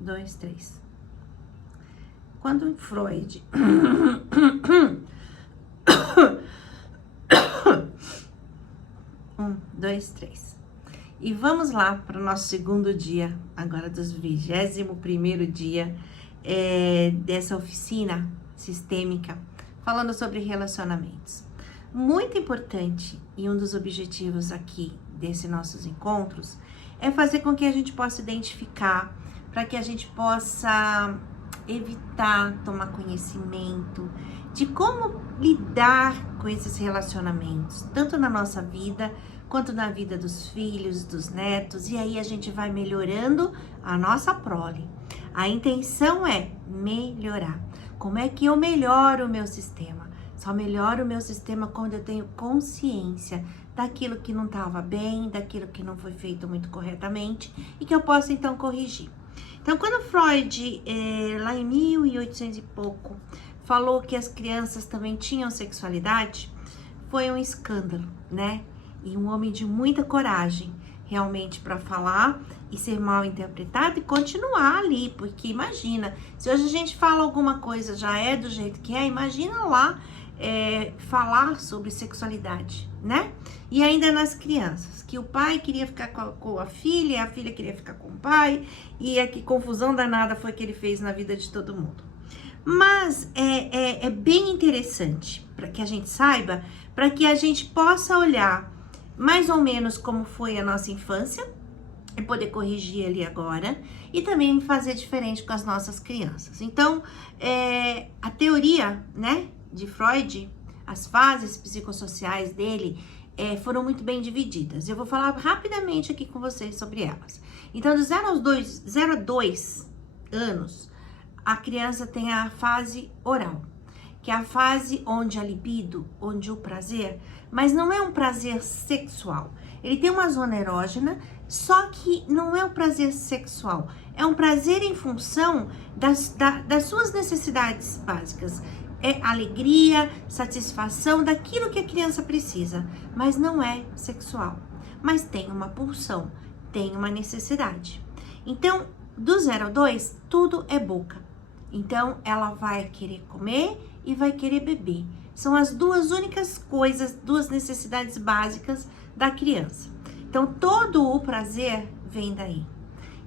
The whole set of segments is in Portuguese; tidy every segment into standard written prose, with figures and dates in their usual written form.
dois, três. Quando Freud... dois, três. E vamos lá para o nosso segundo dia, agora dos 21º dia dessa oficina sistêmica, falando sobre relacionamentos. Muito importante, e um dos objetivos aqui desses nossos encontros, é fazer com que a gente possa identificar, para que a gente possa evitar tomar conhecimento de como lidar com esses relacionamentos, tanto na nossa vida, quanto na vida dos filhos, dos netos, e aí a gente vai melhorando a nossa prole. A intenção é melhorar. Como é que eu melhoro o meu sistema? Só melhoro o meu sistema quando eu tenho consciência daquilo que não estava bem, daquilo que não foi feito muito corretamente e que eu posso então corrigir. Então, quando Freud, lá em 1800 e pouco, falou que as crianças também tinham sexualidade, foi um escândalo, né? E um homem de muita coragem, realmente, para falar e ser mal interpretado e continuar ali, porque imagina, se hoje a gente fala alguma coisa, já é do jeito que é, imagina lá falar sobre sexualidade, né? E ainda nas crianças, que o pai queria ficar com a filha queria ficar com o pai, e que confusão danada foi que ele fez na vida de todo mundo. Mas é bem interessante para que a gente saiba, para que a gente possa olhar mais ou menos como foi a nossa infância e poder corrigir ali agora e também fazer diferente com as nossas crianças. Então, a teoria, né, de Freud, as fases psicossociais dele foram muito bem divididas. Eu vou falar rapidamente aqui com vocês sobre elas. Então, do 0 a 2 anos, a criança tem a fase oral, que é a fase onde a libido, onde o prazer, mas não é um prazer sexual. Ele tem uma zona erógena, só que não é um prazer sexual. É um prazer em função das suas necessidades básicas. É alegria, satisfação daquilo que a criança precisa, mas não é sexual. Mas tem uma pulsão, tem uma necessidade. Então, do 0 ao 2, tudo é boca. Então, ela vai querer comer e vai querer beber. São as duas únicas coisas, duas necessidades básicas da criança. Então, todo o prazer vem daí.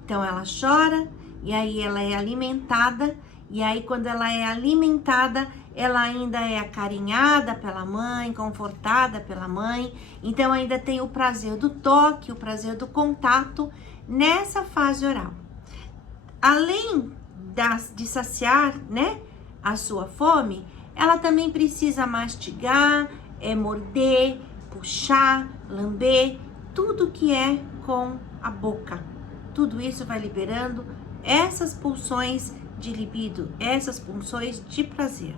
Então, ela chora e aí ela é alimentada. E aí, quando ela é alimentada, ela ainda é acarinhada pela mãe, confortada pela mãe. Então, ainda tem o prazer do toque, o prazer do contato nessa fase oral. Além de saciar, né, a sua fome, ela também precisa mastigar, morder, puxar, lamber, tudo que é com a boca. Tudo isso vai liberando essas pulsões de libido, essas pulsões de prazer.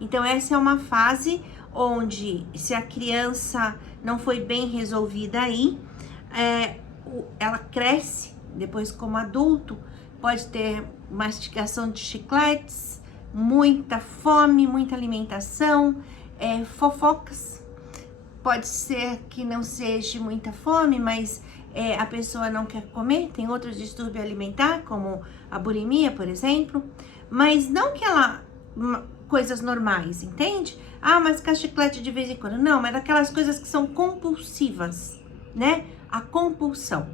Então, essa é uma fase onde, se a criança não foi bem resolvida aí, ela cresce, depois como adulto, pode ter mastigação de chicletes, muita fome, muita alimentação, fofocas. Pode ser que não seja muita fome, mas a pessoa não quer comer. Tem outros distúrbios alimentares, como a bulimia, por exemplo. Mas não que ela... coisas normais, entende? Ah, mas quer chiclete de vez em quando. Não, mas daquelas coisas que são compulsivas, né? A compulsão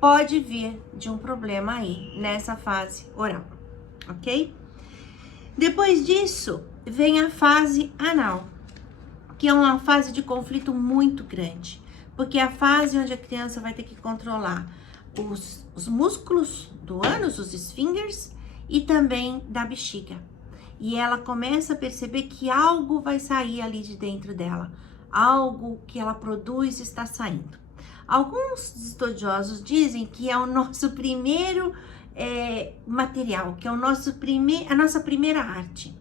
pode vir de um problema aí, nessa fase oral, ok? Depois disso, vem a fase anal, que é uma fase de conflito muito grande, porque é a fase onde a criança vai ter que controlar os músculos do ânus, os esfíncteres, e também da bexiga. E ela começa a perceber que algo vai sair ali de dentro dela, algo que ela produz está saindo. Alguns estudiosos dizem que é o nosso primeiro material, que é a nossa primeira arte.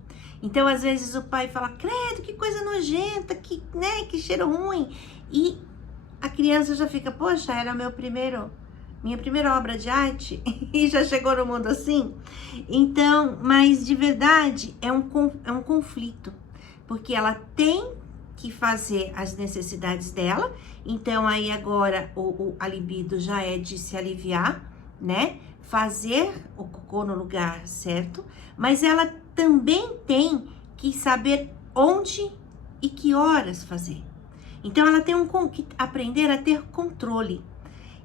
Então, às vezes o pai fala, credo, que coisa nojenta, que cheiro ruim. E a criança já fica, poxa, era minha primeira obra de arte e já chegou no mundo assim. Então, mas de verdade é um conflito, porque ela tem que fazer as necessidades dela. Então, aí agora a libido já é de se aliviar, né? fazer o cocô no lugar certo, mas ela também tem que saber onde e que horas fazer. Então ela tem que aprender a ter controle.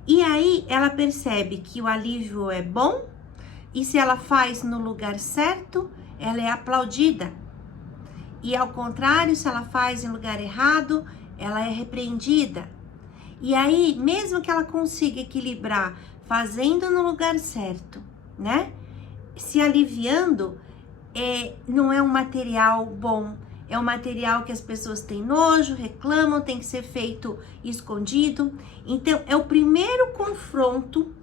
E aí ela percebe que o alívio é bom, e se ela faz no lugar certo, ela é aplaudida. E ao contrário, se ela faz em lugar errado, ela é repreendida. E aí, mesmo que ela consiga equilibrar fazendo no lugar certo, né? Se aliviando, não é um material bom, é um material que as pessoas têm nojo, reclamam, tem que ser feito escondido. Então, é o primeiro confronto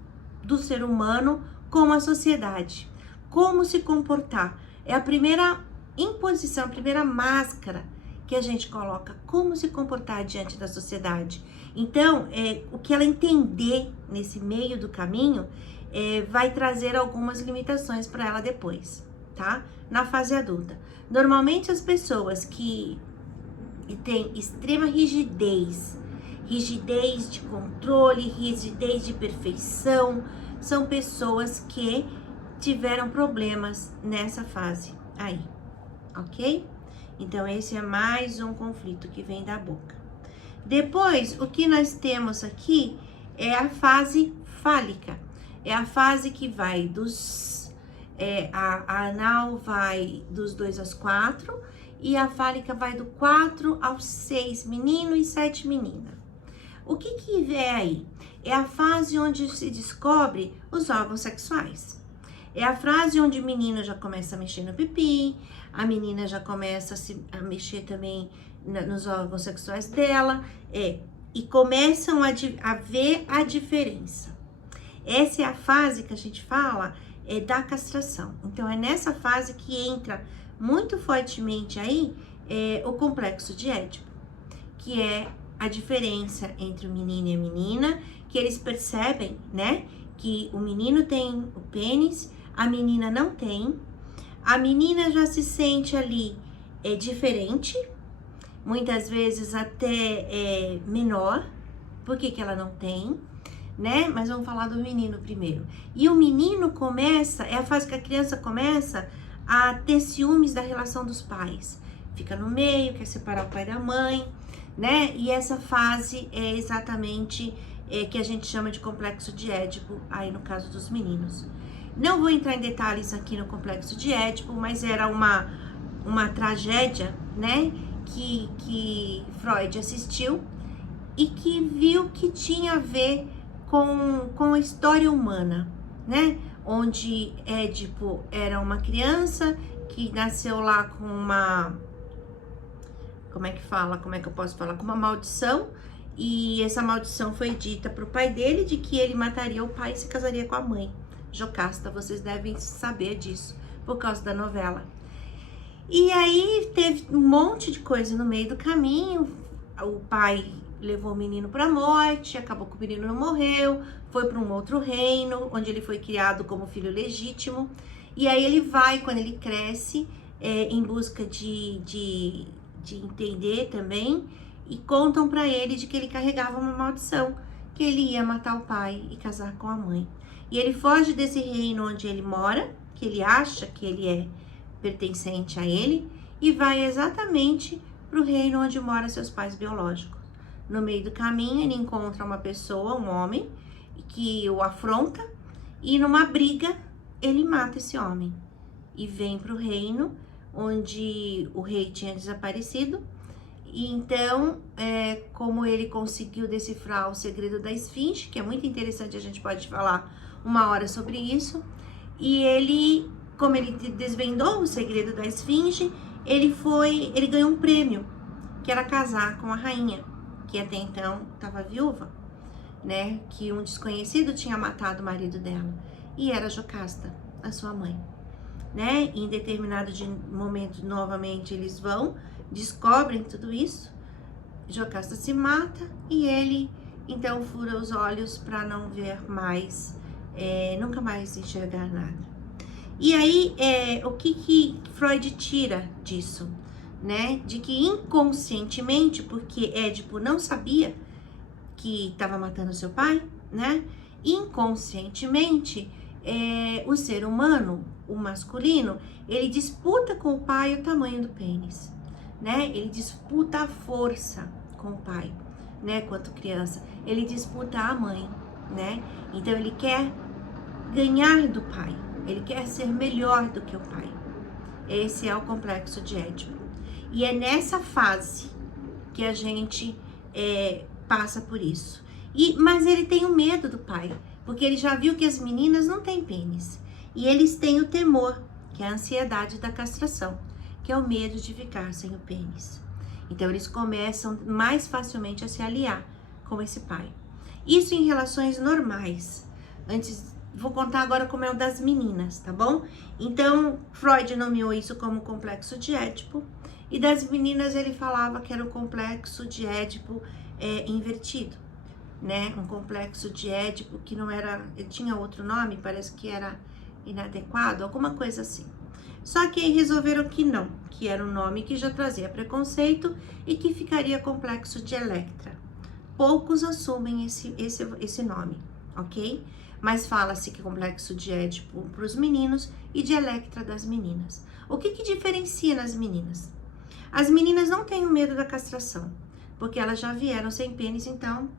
do ser humano com a sociedade. Como se comportar. É a primeira imposição, a primeira máscara que a gente coloca. Como se comportar diante da sociedade. Então, o que ela entender nesse meio do caminho vai trazer algumas limitações para ela depois, tá? Na fase adulta. Normalmente as pessoas que têm extrema rigidez de controle, rigidez de perfeição, são pessoas que tiveram problemas nessa fase aí, ok? Então esse é mais um conflito que vem da boca. Depois, o que nós temos aqui é a fase fálica. É a fase que vai a anal vai dos 2 aos 4 e a fálica vai do 4 aos 6, menino e 7, menina. O que é aí? É a fase onde se descobre os órgãos sexuais. É a fase onde o menino já começa a mexer no pipi, a menina já começa a mexer também nos órgãos sexuais dela, e começam a ver a diferença. Essa é a fase que a gente fala da castração. Então, é nessa fase que entra muito fortemente aí o complexo de Édipo, que é a diferença entre o menino e a menina, que eles percebem, né, que o menino tem o pênis, a menina não tem. A menina já se sente ali diferente, muitas vezes até menor. Por que ela não tem, né? Mas vamos falar do menino primeiro. E o menino começa, é a fase que a criança começa a ter ciúmes da relação dos pais. Fica no meio, quer separar o pai da mãe, né? E essa fase é exatamente que a gente chama de complexo de Édipo, aí no caso dos meninos. Não vou entrar em detalhes aqui no complexo de Édipo, mas era uma tragédia, né? Que Freud assistiu e que viu que tinha a ver com a história humana, né? Onde Édipo era uma criança que nasceu lá com uma... Como é que eu posso falar? Com uma maldição. E essa maldição foi dita para o pai dele de que ele mataria o pai e se casaria com a mãe. Jocasta, vocês devem saber disso por causa da novela. E aí teve um monte de coisa no meio do caminho. O pai levou o menino para a morte, acabou que o menino não morreu, foi para um outro reino, onde ele foi criado como filho legítimo. E aí ele vai, quando ele cresce, em busca de entender também, e contam para ele de que ele carregava uma maldição, que ele ia matar o pai e casar com a mãe. E ele foge desse reino onde ele mora, que ele acha que ele é pertencente a ele, e vai exatamente para o reino onde moram seus pais biológicos. No meio do caminho, ele encontra uma pessoa, um homem, que o afronta, e numa briga, ele mata esse homem. E vem para o reino onde o rei tinha desaparecido. E então, como ele conseguiu decifrar o segredo da esfinge, que é muito interessante, a gente pode falar uma hora sobre isso, e ele, como ele desvendou o segredo da esfinge, ele ganhou um prêmio, que era casar com a rainha, que até então estava viúva, né, que um desconhecido tinha matado o marido dela, e era Jocasta, a sua mãe, né, e em determinado momento, novamente, eles descobrem tudo isso, Jocasta se mata, e ele, então, fura os olhos para não ver mais, nunca mais enxergar nada. E aí, o que Freud tira disso, né? De que inconscientemente, porque Édipo não sabia que estava matando seu pai, né? Inconscientemente, o ser humano, o masculino, ele disputa com o pai o tamanho do pênis, né? Ele disputa a força com o pai, né? Quanto criança, ele disputa a mãe, né? Então ele quer ganhar do pai, ele quer ser melhor do que o pai. Esse é o complexo de Édipo. E é nessa fase que a gente passa por isso. Mas ele tem o medo do pai, porque ele já viu que as meninas não têm pênis. E eles têm o temor, que é a ansiedade da castração, que é o medo de ficar sem o pênis. Então eles começam mais facilmente a se aliar com esse pai. Isso em relações normais. Vou contar agora como é o das meninas, tá bom? Então, Freud nomeou isso como complexo de Édipo. E das meninas ele falava que era o complexo de Édipo invertido, né? Um complexo de Édipo que não era... Ele tinha outro nome, parece que era inadequado, alguma coisa assim. Só que aí resolveram que não, que era um nome que já trazia preconceito e que ficaria complexo de Electra. Poucos assumem esse nome, ok? Mas fala-se que complexo de Édipo para os meninos e de Electra das meninas. O que diferencia nas meninas? As meninas não têm o medo da castração, porque elas já vieram sem pênis, então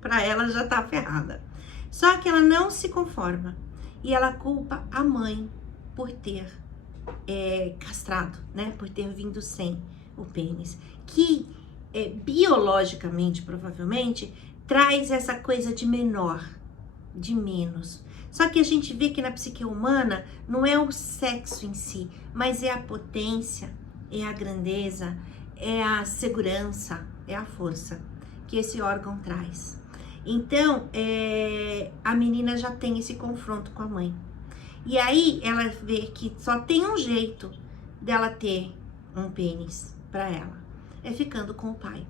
para elas já tá ferrada. Só que ela não se conforma e ela culpa a mãe por ter castrado, né? Por ter vindo sem o pênis, que biologicamente, provavelmente, traz essa coisa de menor, de menos. Só que a gente vê que na psique humana não é o sexo em si, mas é a potência, é a grandeza, é a segurança, é a força que esse órgão traz. Então, a menina já tem esse confronto com a mãe. E aí ela vê que só tem um jeito dela ter um pênis para ela, é ficando com o pai.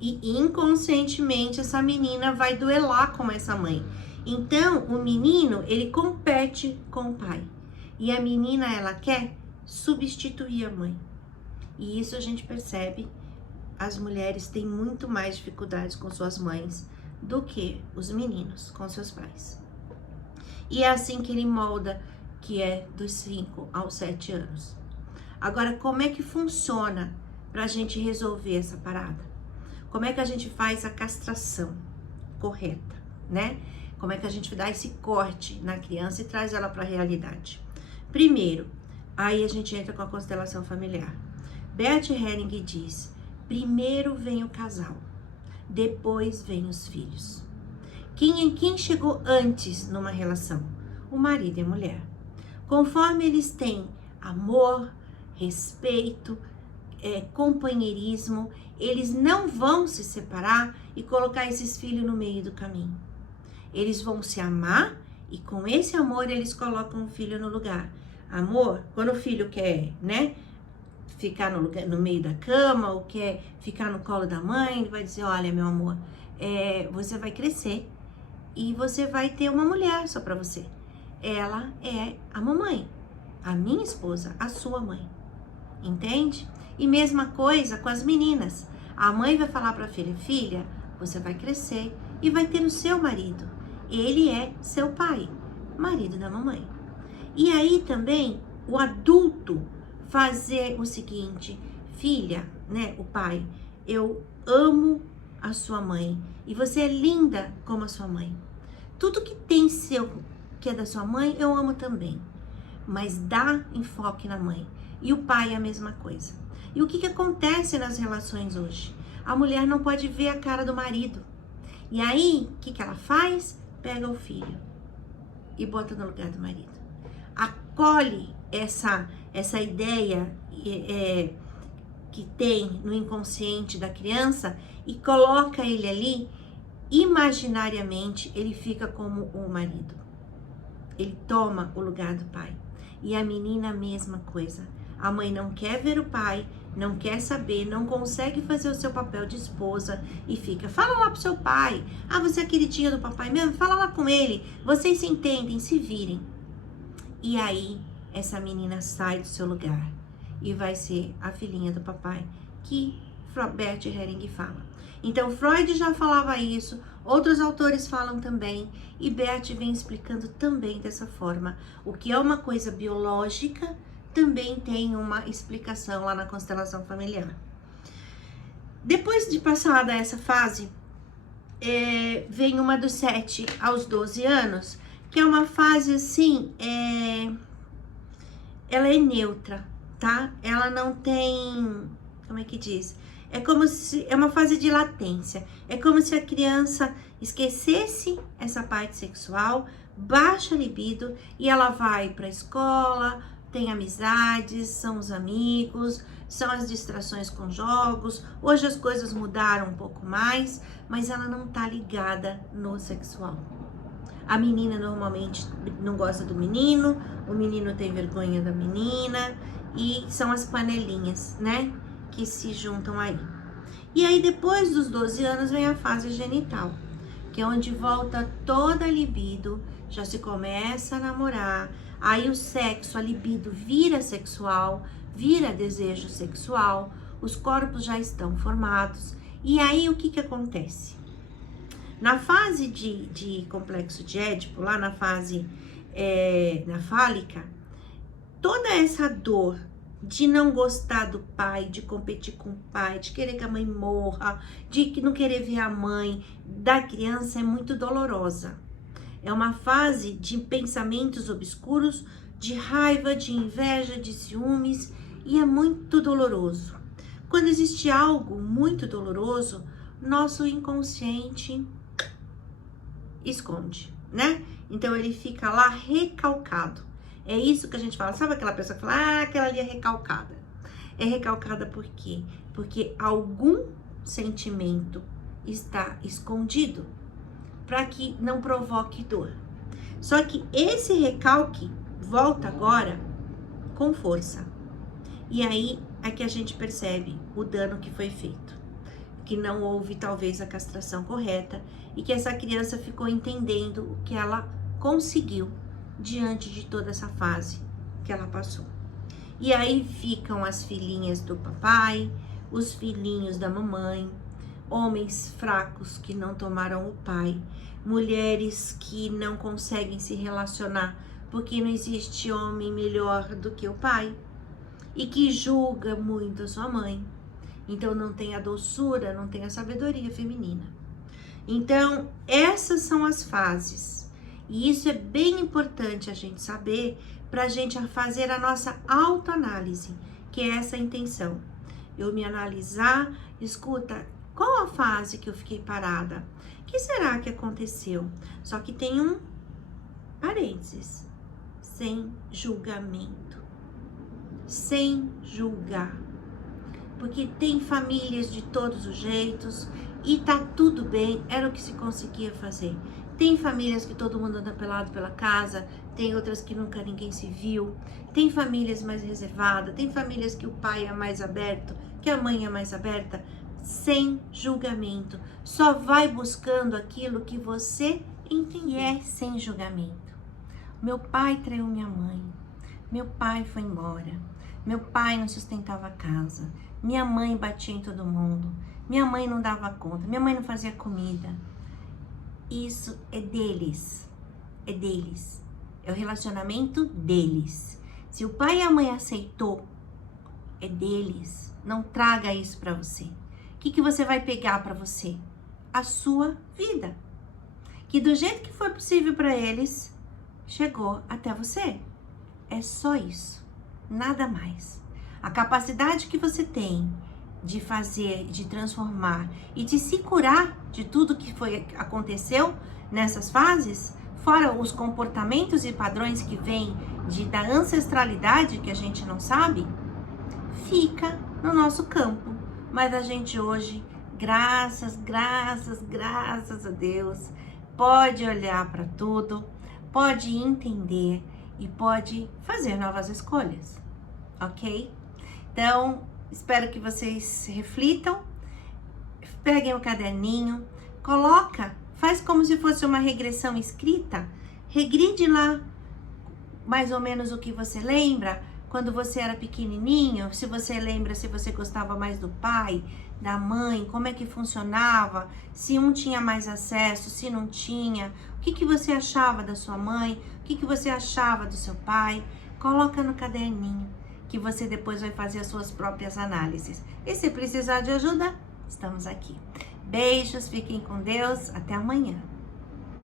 E inconscientemente essa menina vai duelar com essa mãe. Então o menino, ele compete com o pai. E a menina, ela quer substituir a mãe. E isso a gente percebe, as mulheres têm muito mais dificuldades com suas mães do que os meninos com seus pais. E é assim que ele molda, que é dos 5 aos 7 anos. Agora, como é que funciona pra gente resolver essa parada? Como é que a gente faz a castração correta, né? Como é que a gente dá esse corte na criança e traz ela pra realidade? Primeiro, aí a gente entra com a constelação familiar. Bert Helling diz, primeiro vem o casal, depois vem os filhos. Quem chegou antes numa relação? O marido e a mulher. Conforme eles têm amor, respeito, companheirismo, eles não vão se separar e colocar esses filhos no meio do caminho. Eles vão se amar e com esse amor eles colocam o filho no lugar. Amor, quando o filho quer, né, ficar no meio da cama ou quer ficar no colo da mãe, ele vai dizer, olha, meu amor, você vai crescer e você vai ter uma mulher só pra você. Ela é a mamãe, a minha esposa, a sua mãe. Entende? E mesma coisa com as meninas. A mãe vai falar pra filha, filha, você vai crescer e vai ter o seu marido. Ele é seu pai, marido da mamãe. E aí também o adulto fazer o seguinte, filha, né, o pai, eu amo a sua mãe e você é linda como a sua mãe. Tudo que tem que é da sua mãe, eu amo também. Mas dá enfoque na mãe. E o pai é a mesma coisa. E o que acontece nas relações hoje? A mulher não pode ver a cara do marido. E aí, o que ela faz? Pega o filho e bota no lugar do marido. Acolhe essa ideia que tem no inconsciente da criança e coloca ele ali, imaginariamente, ele fica como o marido. Ele toma o lugar do pai. E a menina, a mesma coisa. A mãe não quer ver o pai, não quer saber, não consegue fazer o seu papel de esposa e fica, fala lá pro seu pai. Ah, você é a queridinha do papai mesmo? Fala lá com ele. Vocês se entendem, se virem. E aí, essa menina sai do seu lugar e vai ser a filhinha do papai, que Bert Helling fala. Então, Freud já falava isso, outros autores falam também, e Bert vem explicando também dessa forma. O que é uma coisa biológica também tem uma explicação lá na constelação familiar. Depois de passada essa fase, vem uma dos 7 aos 12 anos, que é uma fase assim, ela é neutra, tá? Ela não tem, como é que diz? É como se, é uma fase de latência. É como se a criança esquecesse essa parte sexual, baixa a libido e ela vai para a escola, tem amizades, são os amigos, são as distrações com jogos. Hoje as coisas mudaram um pouco mais, mas ela não tá ligada no sexual. A menina normalmente não gosta do menino, o menino tem vergonha da menina, e são as panelinhas, né, que se juntam aí. E aí depois dos 12 anos vem a fase genital, que é onde volta toda a libido, já se começa a namorar, aí o sexo, a libido vira sexual, vira desejo sexual, os corpos já estão formados, e aí o que acontece? Na fase de complexo de Édipo, lá na fase na fálica, toda essa dor de não gostar do pai, de competir com o pai, de querer que a mãe morra, de não querer ver a mãe da criança é muito dolorosa. É uma fase de pensamentos obscuros, de raiva, de inveja, de ciúmes, e é muito doloroso. Quando existe algo muito doloroso, nosso inconsciente esconde, né? Então ele fica lá recalcado. É isso que a gente fala. Sabe aquela pessoa que fala, ah, aquela ali é recalcada? É recalcada por quê? Porque algum sentimento está escondido para que não provoque dor. Só que esse recalque volta agora com força. E aí é que a gente percebe o dano que foi feito. Que não houve talvez a castração correta e que essa criança ficou entendendo o que ela conseguiu diante de toda essa fase que ela passou. E aí ficam as filhinhas do papai, os filhinhos da mamãe, homens fracos que não tomaram o pai, mulheres que não conseguem se relacionar porque não existe homem melhor do que o pai e que julga muito a sua mãe. Então não tem a doçura, não tem a sabedoria feminina. Então essas são as fases. E isso é bem importante a gente saber para a gente fazer a nossa autoanálise, que é essa intenção. Eu me analisar, escuta, qual a fase que eu fiquei parada? O que será que aconteceu? Só que tem um parênteses, sem julgamento. Sem julgar. Porque tem famílias de todos os jeitos e tá tudo bem, era o que se conseguia fazer. Tem famílias que todo mundo anda pelado pela casa, tem outras que nunca ninguém se viu, tem famílias mais reservadas, tem famílias que o pai é mais aberto, que a mãe é mais aberta, sem julgamento. Só vai buscando aquilo que você entende. E é sem julgamento. Meu pai traiu minha mãe, meu pai foi embora, meu pai não sustentava a casa, minha mãe batia em todo mundo, minha mãe não dava conta, minha mãe não fazia comida. Isso é deles, é deles, é o relacionamento deles. Se o pai e a mãe aceitou, é deles. Não traga isso para você. O que você vai pegar para você? A sua vida. Que do jeito que foi possível para eles, chegou até você. É só isso, nada mais. A capacidade que você tem de fazer, de transformar e de se curar de tudo que aconteceu nessas fases, fora os comportamentos e padrões que vêm da ancestralidade que a gente não sabe, fica no nosso campo. Mas a gente hoje, graças a Deus, pode olhar para tudo, pode entender e pode fazer novas escolhas, ok? Então, espero que vocês reflitam, peguem o caderninho, faz como se fosse uma regressão escrita, regride lá mais ou menos o que você lembra, quando você era pequenininho, se você lembra, se você gostava mais do pai, da mãe, como é que funcionava, se um tinha mais acesso, se não tinha, o que você achava da sua mãe, o que você achava do seu pai, coloca no caderninho, que você depois vai fazer as suas próprias análises. E se precisar de ajuda, estamos aqui. Beijos, fiquem com Deus, até amanhã.